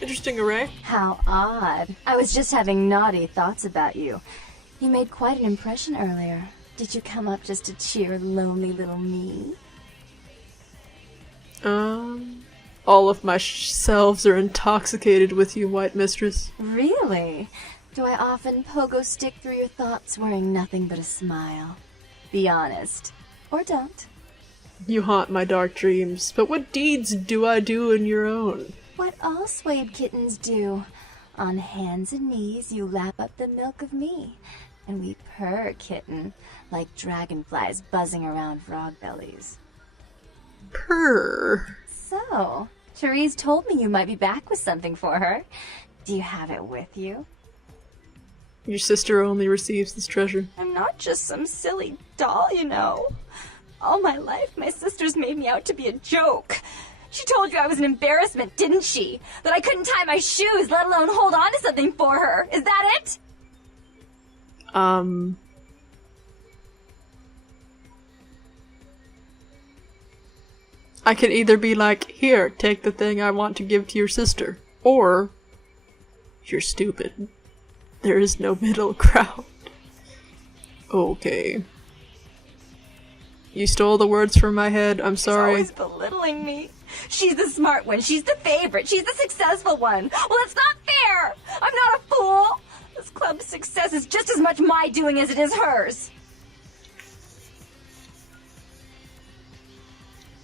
Interesting array. How odd. I was just having naughty thoughts about you. You made quite an impression earlier. Did you come up just to cheer lonely little me? All of my selves are intoxicated with you, White Mistress. Really? Do I often pogo stick through your thoughts wearing nothing but a smile? Be honest. Or don't. You haunt my dark dreams, but what deeds do I do in your own? What all swayed kittens do. On hands and knees you lap up the milk of me. And we purr, kitten, like dragonflies buzzing around frog bellies. Purr. So, Therese told me you might be back with something for her. Do you have it with you? Your sister only receives this treasure. I'm not just some silly doll, you know. All my life, my sister's made me out to be a joke. She told you I was an embarrassment, didn't she? That I couldn't tie my shoes, let alone hold on to something for her. Is that it? I could either be like, here, take the thing I want to give to your sister, or you're stupid. There is no middle ground. Okay. You stole the words from my head, I'm sorry. She's always belittling me. She's the smart one, she's the favorite, she's the successful one. Well, it's not fair! I'm not a fool! This club's success is just as much my doing as it is hers.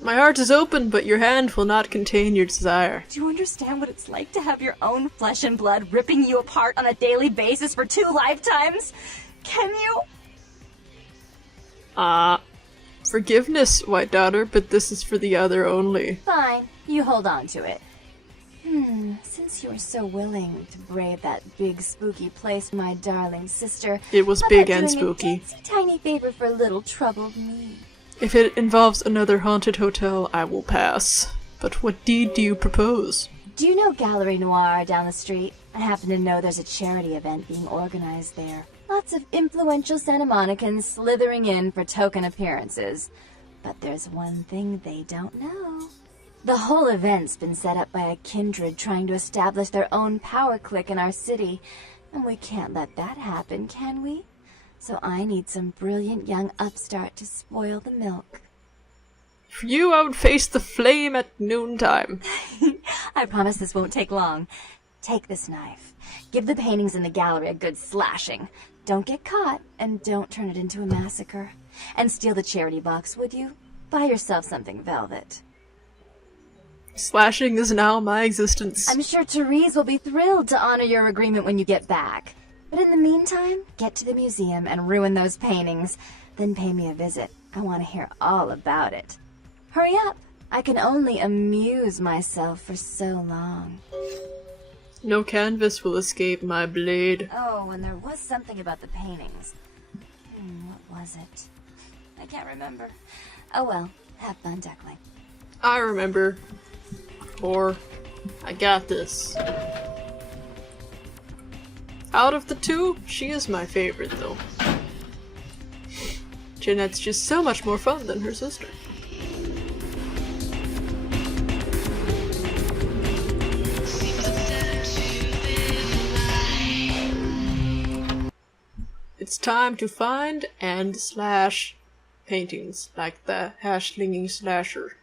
My heart is open, but your hand will not contain your desire. Do you understand what it's like to have your own flesh and blood ripping you apart on a daily basis for 2 lifetimes? Can you? Forgiveness, White Daughter, but this is for the other only. Fine, you hold on to it. Since you were so willing to brave that big spooky place, my darling sister, It was how big about and doing spooky. a teensy tiny favor for little troubled me? If it involves another haunted hotel, I will pass. But what deed do you propose? Do you know Gallery Noir down the street? I happen to know there's a charity event being organized there. Lots of influential Santa Monicans slithering in for token appearances. But there's one thing they don't know. The whole event's been set up by a kindred trying to establish their own power clique in our city. And we can't let that happen, can we? So I need some brilliant young upstart to spoil the milk. For you, I would face the flame at noontime. I promise this won't take long. Take this knife. Give the paintings in the gallery a good slashing. Don't get caught, and don't turn it into a massacre. And steal the charity box, would you? Buy yourself something velvet. Slashing is now my existence. I'm sure Therese will be thrilled to honor your agreement when you get back. But in the meantime, get to the museum and ruin those paintings. Then pay me a visit. I want to hear all about it. Hurry up. I can only amuse myself for so long. No canvas will escape my blade. Oh, and there was something about the paintings. What was it? I can't remember. Oh well, have fun, Duckling. I remember. Or, I got this. Out of the two, she is my favorite, though. Jeanette's just so much more fun than her sister. It's time to find and slash paintings, like the hash-slinging slasher.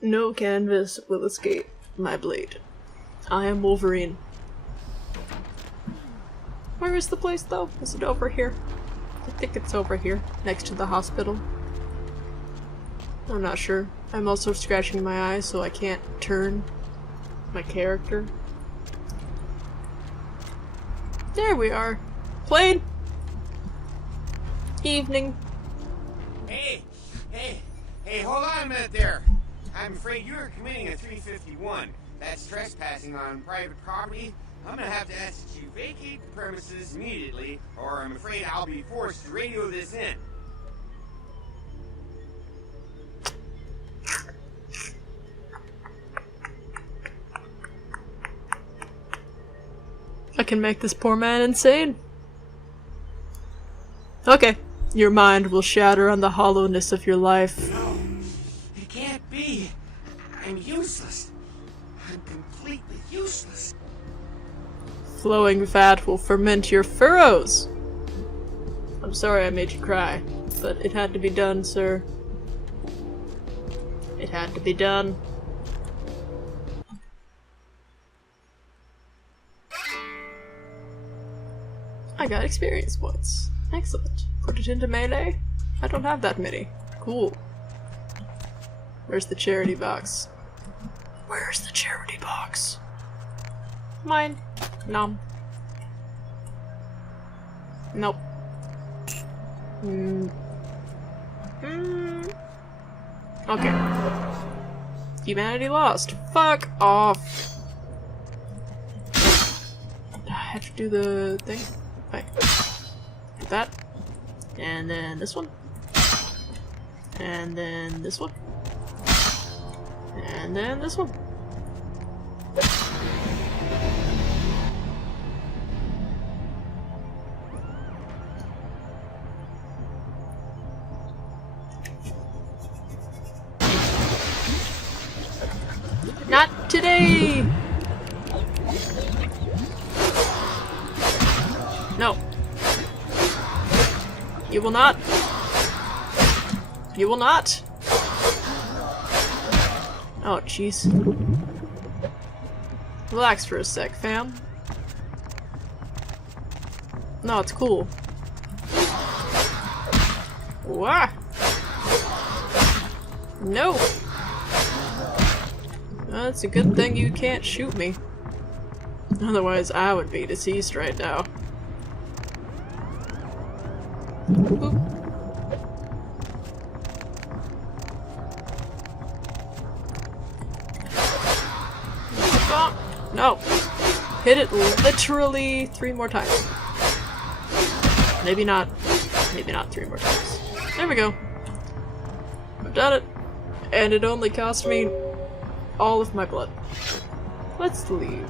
No canvas will escape my blade. I am Wolverine. Where is the place, though? Is it over here? I think it's over here, next to the hospital. I'm not sure. I'm also scratching my eyes, so I can't turn my character. There we are. Plane! Evening. Hey, hold on a minute there. I'm afraid you are committing a 351. That's trespassing on private property. I'm gonna have to ask that you vacate the premises immediately, or I'm afraid I'll be forced to radio this in. I can make this poor man insane. Okay. Your mind will shatter on the hollowness of your life. No, it can't be. I'm useless. I'm completely useless. Flowing fat will ferment your furrows. I'm sorry I made you cry, but it had to be done, sir. It had to be done. I got experience points. Excellent. Put it into melee? I don't have that many. Cool. Where's the charity box? Where's the charity box? Mine. Nom. Nope. Okay. Humanity lost. Fuck off. I have to do the thing. Wait. Do that. And then this one. And then this one. And then this one. Not today! No. You will not. You will not. Oh, jeez. Relax for a sec, fam. No, it's cool. Wah! No! That's a good thing you can't shoot me. Otherwise, I would be deceased right now. Boop. No! Hit it literally 3 more times. Maybe not 3 more times. There we go. I've done it. And it only cost me all of my blood. Let's leave.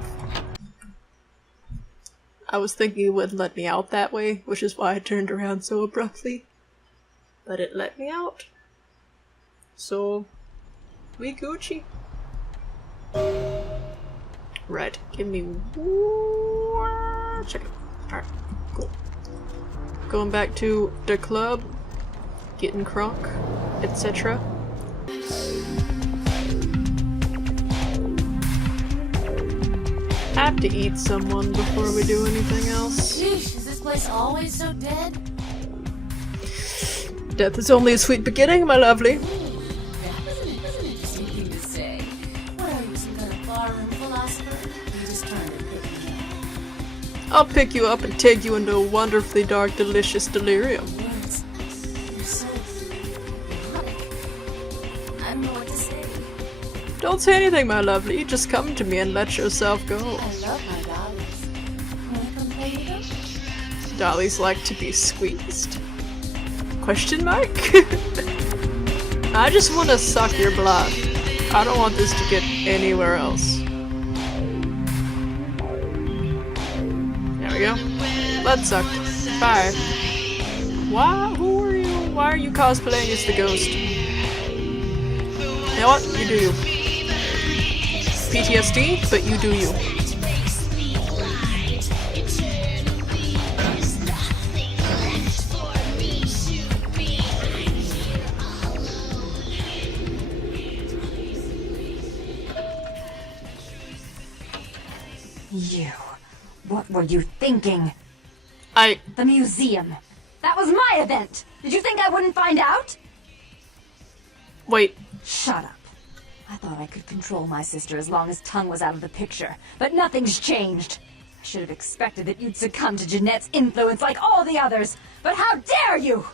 I was thinking it wouldn't let me out that way, which is why I turned around so abruptly. But it let me out. So, we Gucci. Right, give me 1 second. Alright, cool. Going back to the club, getting crunk, etc. Have to eat someone before we do anything else. Sheesh, is this place always so dead? Death is only a sweet beginning, my lovely. That's an interesting thing to say. What are you, some kind of barroom philosopher? You just trying to pick me up. I'll pick you up and take you into a wonderfully dark, delicious delirium. Words. You're so ironic. I don't know what to say. Don't say anything, my lovely. Just come to me and let yourself go. I love my dollies. Wanna come play with them? Dollies like to be squeezed? Question mark? I just want to suck your blood. I don't want this to get anywhere else. There we go. Blood sucked. Bye. Why? Who are you? Why are you cosplaying as the ghost? You know what? You do you. PTSD, but you do you. You. What were you thinking? The museum. That was my event! Did you think I wouldn't find out? Wait. Shut up. I thought I could control my sister as long as Tongue was out of the picture, but nothing's changed. I should have expected that you'd succumb to Jeanette's influence like all the others, but how dare you!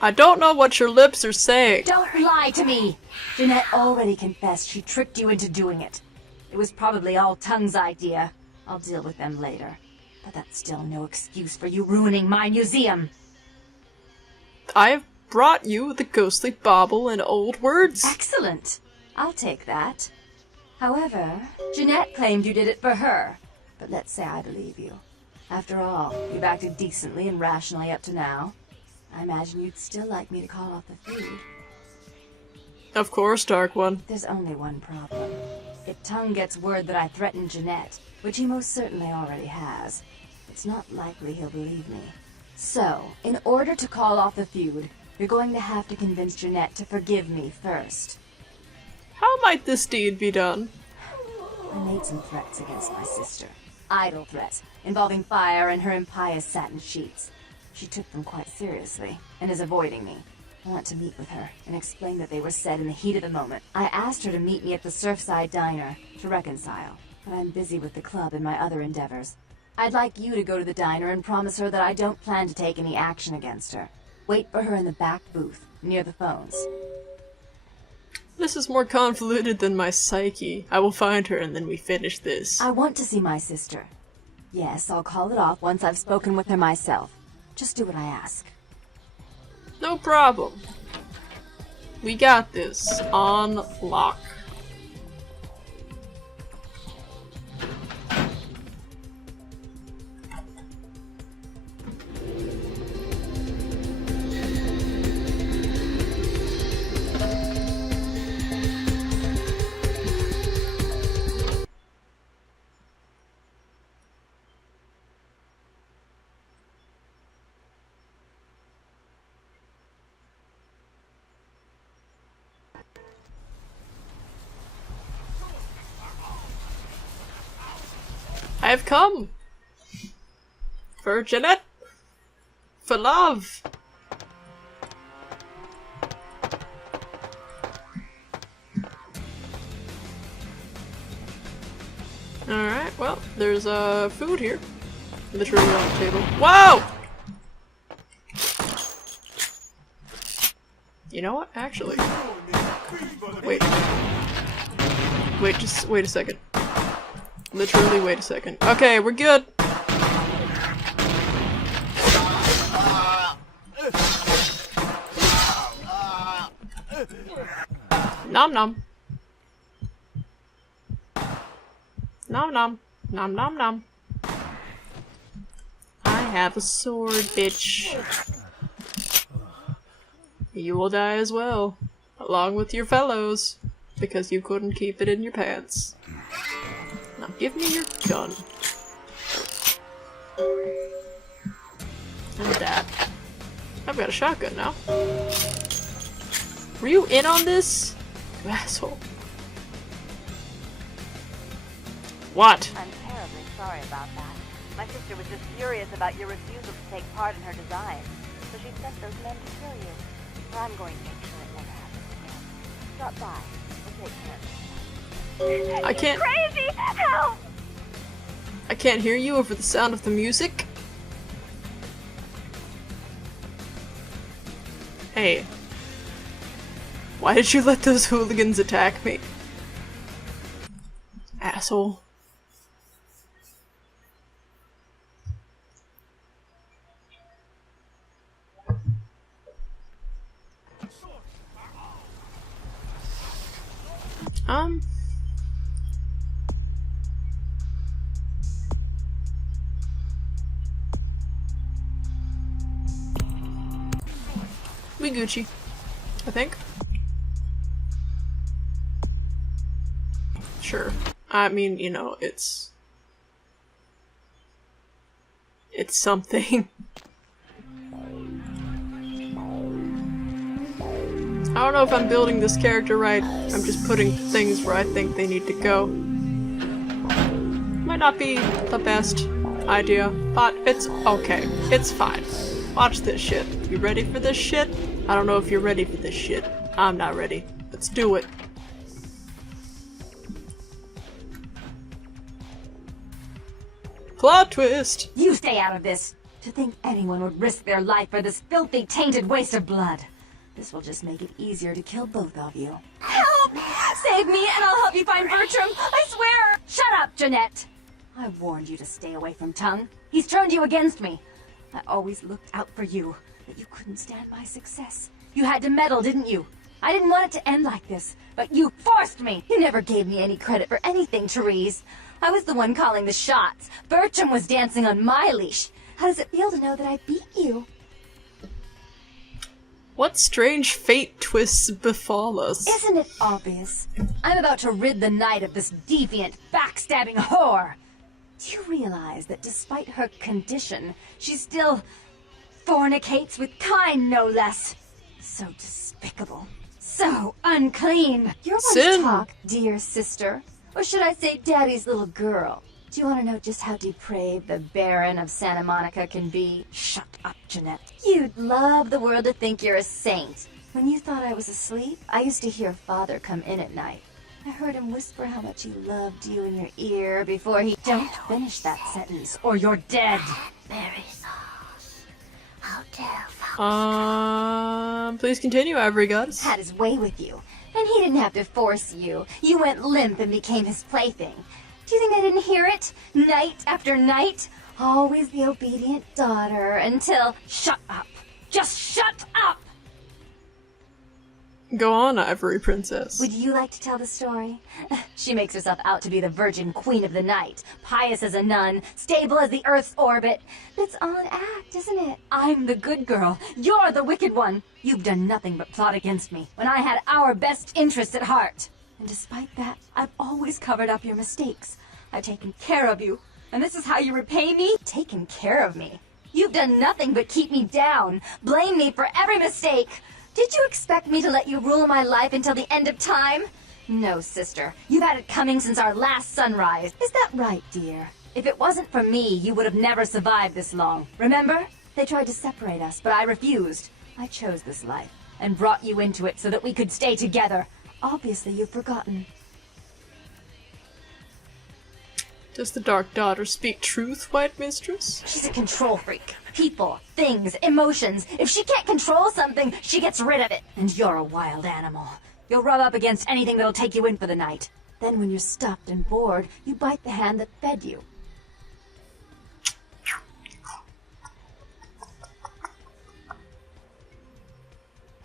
I don't know what your lips are saying. Don't lie to me! Jeanette already confessed she tricked you into doing it. It was probably all Tongue's idea. I'll deal with them later. But that's still no excuse for you ruining my museum. I have brought you the ghostly bauble and old words. Excellent. I'll take that. However, Jeanette claimed you did it for her. But let's say I believe you. After all, you've acted decently and rationally up to now. I imagine you'd still like me to call off the food. Of course, Dark One. There's only one problem. If Tongue gets word that I threatened Jeanette, which he most certainly already has, it's not likely he'll believe me. So, in order to call off the feud, you're going to have to convince Jeanette to forgive me first. How might this deed be done? I made some threats against my sister. Idle threats, involving fire and her impious satin sheets. She took them quite seriously, and is avoiding me. I want to meet with her, and explain that they were said in the heat of the moment. I asked her to meet me at the Surfside Diner, to reconcile, but I'm busy with the club and my other endeavors. I'd like you to go to the diner and promise her that I don't plan to take any action against her. Wait for her in the back booth, near the phones. This is more convoluted than my psyche. I will find her and then we finish this. I want to see my sister. Yes, I'll call it off once I've spoken with her myself. Just do what I ask. No problem. We got this. On lock. I have come! For Jeanette! For love! Alright, well, there's food here. Literally on the table. Whoa! You know what? Actually. Wait. Just wait a second. Literally, wait a second. Okay, we're good. Nom nom. Nom nom. Nom nom nom. I have a sword, bitch. You will die as well, along with your fellows, because you couldn't keep it in your pants. Now give me your gun. And that. I've got a shotgun now. Were you in on this? You asshole. What? I'm terribly sorry about that. My sister was just furious about your refusal to take part in her design, so she sent those men to kill you. But I'm going to make sure it never happens again. Drop by. We'll take care of it. I can't. Crazy! Help! I can't hear you over the sound of the music. Hey. Why did you let those hooligans attack me? Asshole. We Gucci, I think. Sure. I mean, you know, it's something. I don't know if I'm building this character right. I'm just putting things where I think they need to go. Might not be the best idea, but it's okay. It's fine. Watch this shit. You ready for this shit? I don't know if you're ready for this shit. I'm not ready. Let's do it. Plot twist! You stay out of this! To think anyone would risk their life for this filthy, tainted waste of blood. This will just make it easier to kill both of you. Help! Save me and I'll help you find Bertram! I swear! Shut up, Jeanette! I warned you to stay away from Tongue. He's turned you against me. I always looked out for you, but you couldn't stand my success. You had to meddle, didn't you? I didn't want it to end like this, but you forced me! You never gave me any credit for anything, Therese. I was the one calling the shots. Bertram was dancing on my leash. How does it feel to know that I beat you? What strange fate twists befall us? Isn't it obvious? I'm about to rid the night of this deviant, backstabbing whore. Do you realize that despite her condition, she still fornicates with kind, no less? So despicable. So unclean. You're one to Sin. talk, dear sister. Or should I say daddy's little girl? Do you want to know just how depraved the Baron of Santa Monica can be? Shut up, Jeanette. You'd love the world to think you're a saint. When you thought I was asleep, I used to hear Father come in at night. I heard him whisper how much he loved you in your ear before he... Don't finish that sentence, or you're dead. Mary sauce. How dare Please continue, Ivory Goddess. Had his way with you, and he didn't have to force you. You went limp and became his plaything. Do you think I didn't hear it? Night after night? Always the obedient daughter until... Shut up. Just shut up! Go on, Ivory Princess. Would you like to tell the story? She makes herself out to be the virgin queen of the night, pious as a nun, stable as the Earth's orbit. It's all an act, isn't it? I'm the good girl. You're the wicked one. You've done nothing but plot against me when I had our best interests at heart. And despite that, I've always covered up your mistakes. I've taken care of you. And this is how you repay me? Taken care of me. You've done nothing but keep me down, blame me for every mistake. Did you expect me to let you rule my life until the end of time? No, sister. You've had it coming since our last sunrise. Is that right, dear? If it wasn't for me, you would have never survived this long. Remember? They tried to separate us, but I refused. I chose this life and brought you into it so that we could stay together. Obviously, you've forgotten. Does the Dark Daughter speak truth, White Mistress? She's a control freak. People, things, emotions. If she can't control something, she gets rid of it. And you're a wild animal. You'll rub up against anything that'll take you in for the night. Then when you're stuffed and bored, you bite the hand that fed you.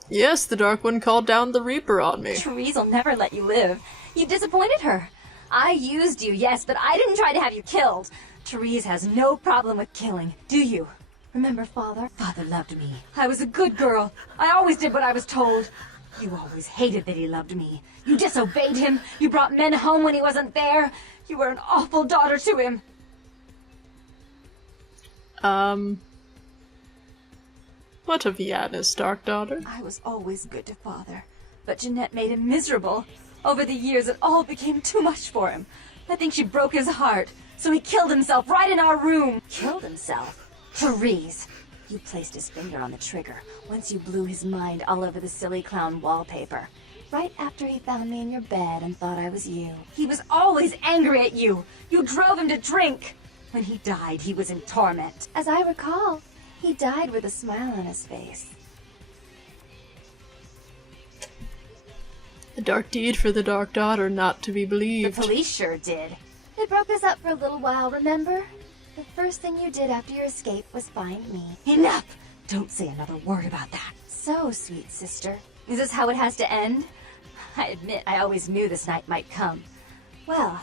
Yes, the Dark One called down the Reaper on me. Therese will never let you live. You disappointed her. I used you, yes, but I didn't try to have you killed. Therese has no problem with killing, do you? Remember Father? Father loved me. I was a good girl. I always did what I was told. You always hated that he loved me. You disobeyed him. You brought men home when he wasn't there. You were an awful daughter to him. What of Yanis, Dark Daughter? I was always good to Father, but Jeanette made him miserable. Over the years, it all became too much for him. I think she broke his heart, so he killed himself right in our room. Killed himself? Therese, you placed his finger on the trigger once you blew his mind all over the silly clown wallpaper. Right after he found me in your bed and thought I was you. He was always angry at you. You drove him to drink. When he died, he was in torment. As I recall, he died with a smile on his face. A dark deed for the Dark Daughter, not to be believed. The police sure did. They broke us up for a little while, remember? The first thing you did after your escape was find me. Enough! Don't say another word about that. So, sweet sister. Is this how it has to end? I admit I always knew this night might come. Well,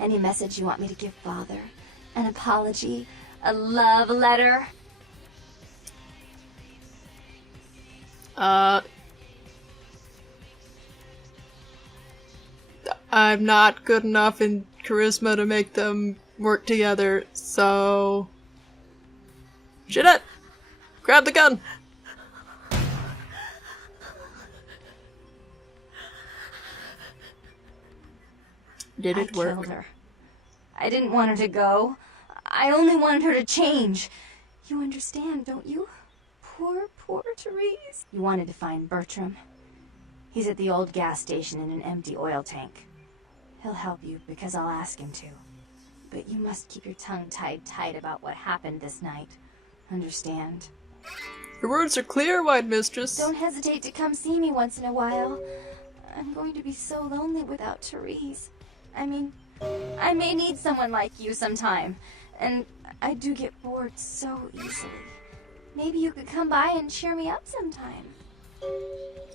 any message you want me to give Father? An apology? A love letter? I'm not good enough in charisma to make them work together, so... Jeanette! Grab the gun! Did it work? I killed her. I didn't want her to go. I only wanted her to change. You understand, don't you? Poor, poor Therese. You wanted to find Bertram. He's at the old gas station in an empty oil tank. He'll help you because I'll ask him to. But you must keep your tongue tied tight about what happened this night. Understand? Your words are clear, White Mistress. Don't hesitate to come see me once in a while. I'm going to be so lonely without Therese. I mean, I may need someone like you sometime. And I do get bored so easily. Maybe you could come by and cheer me up sometime.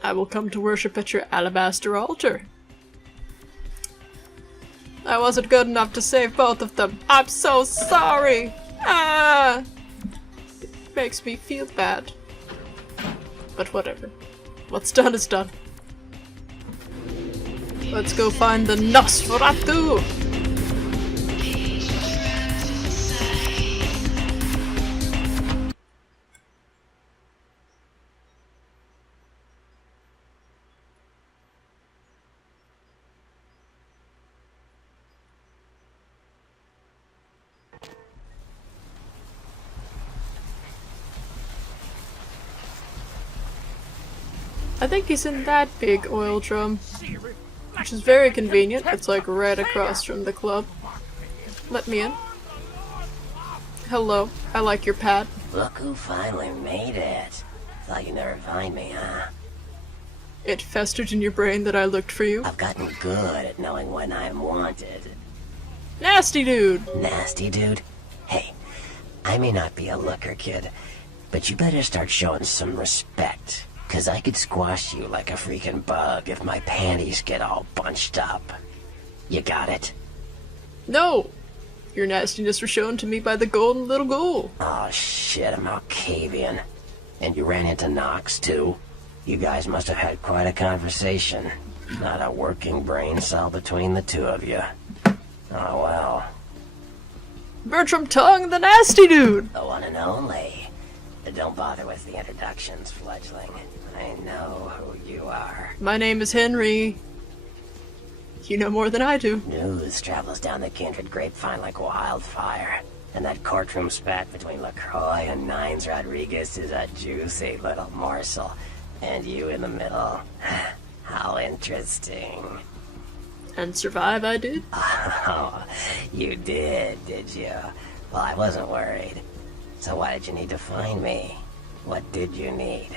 I will come to worship at your alabaster altar. I wasn't good enough to save both of them. I'm so sorry! Ah! It makes me feel bad. But whatever. What's done is done. Let's go find the Nosferatu! I think he's in that big oil drum, which is very convenient. It's like right across from the club. Let me in. Hello, I like your pad. Look who finally made it. Thought you'd never find me, huh? It festered in your brain that I looked for you. I've gotten good at knowing when I'm wanted. Nasty dude! Nasty dude? Hey, I may not be a looker, kid, but you better start showing some respect. 'Cause I could squash you like a freaking bug if my panties get all bunched up. You got it? No! Your nastiness was shown to me by the golden little ghoul. Oh shit, I'm Alcavian. And you ran into Nox too? You guys must have had quite a conversation. Not a working brain cell between the two of you. Oh well. Bertram Tongue, the nasty dude! The one and only. Don't bother with the introductions, fledgling. I know who you are. My name is Henry. You know more than I do. News travels down the kindred grapevine like wildfire. And that courtroom spat between LaCroix and Nines Rodriguez is a juicy little morsel. And you in the middle. How interesting. And survive I did? Oh, you did you? Well, I wasn't worried. So why did you need to find me? What did you need?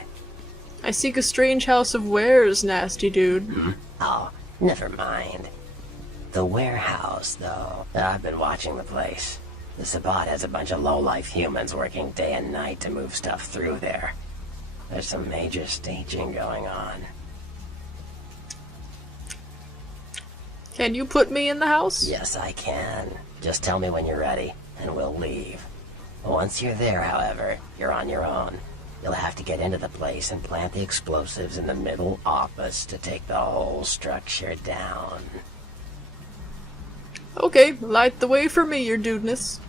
I seek a strange house of wares, nasty dude. Oh, never mind. The warehouse, though. I've been watching the place. The Sabbat has a bunch of low-life humans working day and night to move stuff through there. There's some major staging going on. Can you put me in the house? Yes, I can. Just tell me when you're ready, and we'll leave. Once you're there, however, you're on your own. You'll have to get into the place and plant the explosives in the middle office to take the whole structure down. Okay, light the way for me, your dudeness.